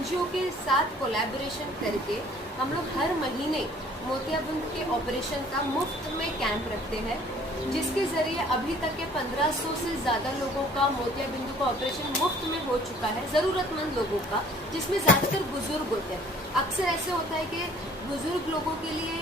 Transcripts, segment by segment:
NGO के साथ collaboration करके हम लोग हर महीने मोतियाबिंद के ऑपरेशन का मुफ्त में कैंप रखते हैं, जिसके जरिए अभी तक के 1500 से ज़्यादा लोगों का मोतियाबिंद का ऑपरेशन मुफ्त में हो चुका है, ज़रूरतमंद लोगों का, जिसमें ज़्यादातर बुजुर्ग होते हैं। अक्सर ऐसे होता है कि बुजुर्ग लोगों के लिए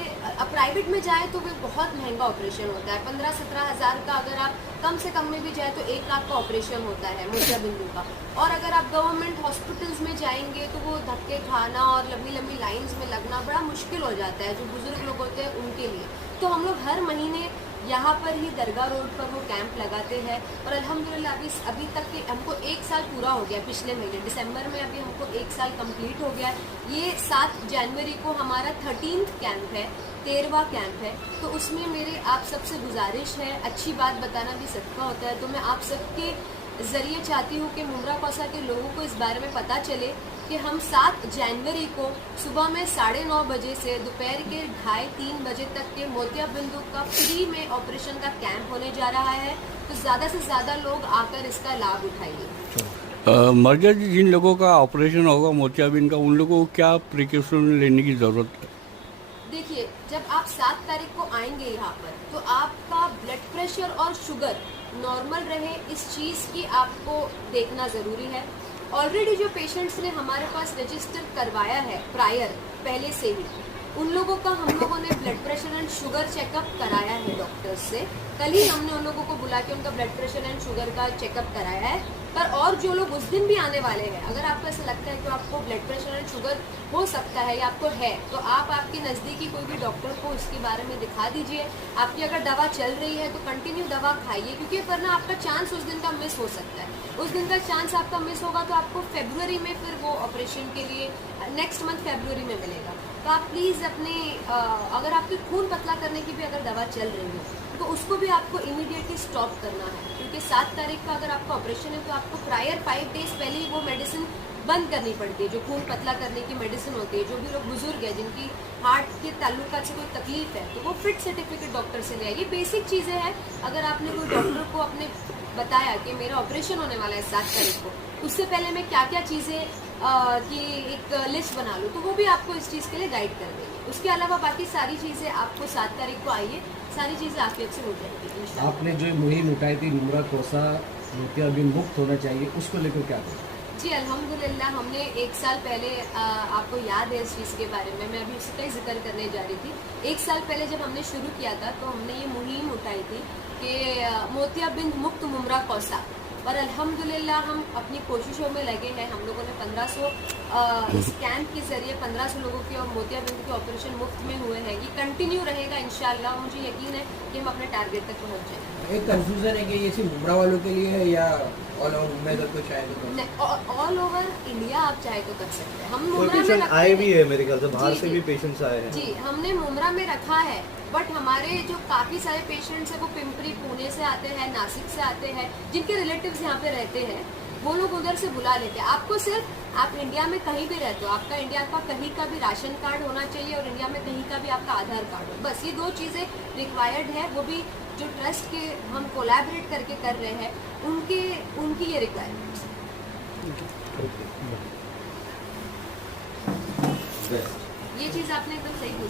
प्राइवेट में जाए तो वो बहुत महंगा ऑपरेशन होता है। 15-17 हज़ार का, अगर आप कम से कम में भी जाए तो 1 लाख का ऑपरेशन होता है मोतियाबिंद का। और अगर आप गवर्नमेंट हॉस्पिटल्स में जाएंगे तो वो धक्के खाना और लंबी लंबी लाइंस में लगना बड़ा मुश्किल हो जाता है, जो बुजुर्ग लोग होते हैं उनके लिए। तो हम लोग हर महीने यहाँ पर ही दरगाह रोड पर वो कैंप लगाते हैं और अल्हम्दुलिल्लाह अभी तक के हमको 1 साल पूरा हो गया। पिछले महीने दिसंबर में अभी हमको 1 साल कंप्लीट हो गया। ये 7 जनवरी को हमारा 13th कैंप है, 13वां कैंप है। तो उसमें मेरे आप सबसे गुजारिश है, अच्छी बात बताना भी सबका होता है, तो मैं आप सबके ज़रिए चाहती हूँ कि मुमरा कौसा के लोगों को इस बारे में पता चले कि हम 7 जनवरी को सुबह में 9:30 बजे से दोपहर के 2:30-3 बजे तक के मोतियाबिंद का फ्री में ऑपरेशन का कैंप होने जा रहा है। तो ज़्यादा से ज़्यादा लोग आकर इसका लाभ उठाइए। मर्जा जी, जिन लोगों का ऑपरेशन होगा मोतियाबिंद का, उन लोगों को क्या प्रिकॉशन लेने की ज़रूरत है? देखिए, जब आप 7 तारीख को आएंगे यहाँ पर तो आपका ब्लड प्रेशर और शुगर नॉर्मल रहे, इस चीज़ की आपको देखना ज़रूरी है। ऑलरेडी जो पेशेंट्स ने हमारे पास रजिस्टर करवाया है प्रायर पहले से ही, उन लोगों का हम लोगों ने blood pressure and sugar checkup कराया है डॉक्टर्स से। कल ही हमने उन लोगों को बुला के उनका ब्लड प्रेशर एंड शुगर का चेकअप कराया है। पर और जो लोग उस दिन भी आने वाले हैं, अगर आपको ऐसा लगता है कि आपको ब्लड प्रेशर एंड शुगर हो सकता है या आपको है, तो आप आपके नज़दीकी कोई भी डॉक्टर को इसके बारे में दिखा दीजिए। आपकी अगर दवा चल रही है तो कंटिन्यू दवा खाइए, क्योंकि वरना आपका चांस उस दिन का मिस हो सकता है। उस दिन का चांस आपका मिस होगा तो आपको फरवरी में फिर वो ऑपरेशन के लिए नेक्स्ट मंथ फरवरी में मिलेगा। तो आप प्लीज़ अपने अगर आपके खून पतला करने की भी अगर दवा चल रही है तो उसको भी आपको इमीडिएटली स्टॉप करना है, क्योंकि 7 तारीख का अगर आपका ऑपरेशन है तो आपको प्रायर 5 डेज पहले ही वो मेडिसिन बंद करनी पड़ती है, जो खून पतला करने की मेडिसिन होती है। जो भी लोग बुजुर्ग हैं जिनकी हार्ट के ताल्लुकात से कोई तकलीफ है तो वो फिट सर्टिफिकेट डॉक्टर से ले आइए। बेसिक चीज़ें हैं। अगर आपने कोई डॉक्टर को अपने बताया कि मेरा ऑपरेशन होने वाला है 7 तारीख को, उससे पहले मैं क्या क्या चीज़ें की एक लिस्ट बना लूँ, तो वो भी आपको इस चीज़ के लिए गाइड कर देंगे। उसके अलावा बाकी सारी चीज़ें आपको 7 तारीख को आइए, सारी चीज़ें आफियत से हो जाएंगी इंशाल्लाह। आपने जो मुहिम उठाई थी मुमरा कौसा मोतियाबिंद मुक्त होना चाहिए, उसको लेकर क्या करें? जी अल्हम्दुलिल्लाह, हमने 1 साल पहले आपको याद है इस चीज़ के बारे में, मैं अभी उसका ही जिक्र करने जा रही थी। 1 साल पहले जब हमने शुरू किया था तो हमने ये मुहिम उठाई थी कि मोतियाबिंद मुक्त मुमरा कौसा, और अल्हम्दुलिल्लाह हम अपनी कोशिशों में लगे हैं। हम लोगों ने 1500 इस कैंप के ज़रिए 1500 लोगों के और मोतियाबिंद के ऑपरेशन मुफ्त में हुए हैं। ये कंटिन्यू रहेगा इंशाल्लाह। मुझे यकीन है कि हम अपने टारगेट तक पहुंच जाएंगे। एक कंफ्यूजन है कि ये सिर्फ मुमरा वालों के लिए है या ऑल ओवर में अगर कोई चाहे तो? ऑल ओवर इंडिया आप चाहे तो कर सकते हैं। हम कोई मुमरा में पेशेंट रखते आए हैं। भी है मेरे ख्याल से, बाहर जी, से जी। भी पेशेंट्स आए हैं। जी, हमने मुमरा में रखा है, बट हमारे जो काफ़ी सारे पेशेंट्स हैं वो पिंपरी, पुणे से आते हैं, नासिक से आते हैं, जिनके रिलेटिव्स यहाँ पे रहते हैं, वो लोग उधर से बुला लेते हैं। आपको सिर्फ आप इंडिया में कहीं भी रहते हो, आपका इंडिया का कहीं का भी राशन कार्ड होना चाहिए और इंडिया में कहीं का भी आपका आधार कार्ड हो, बस ये 2 चीज़ें रिक्वायर्ड है। वो भी जो ट्रस्ट के हम कोलैबोरेट करके कर रहे हैं उनकी ये रिक्वायरमेंट्स। ये चीज़ आपने एकदम सही पूछी।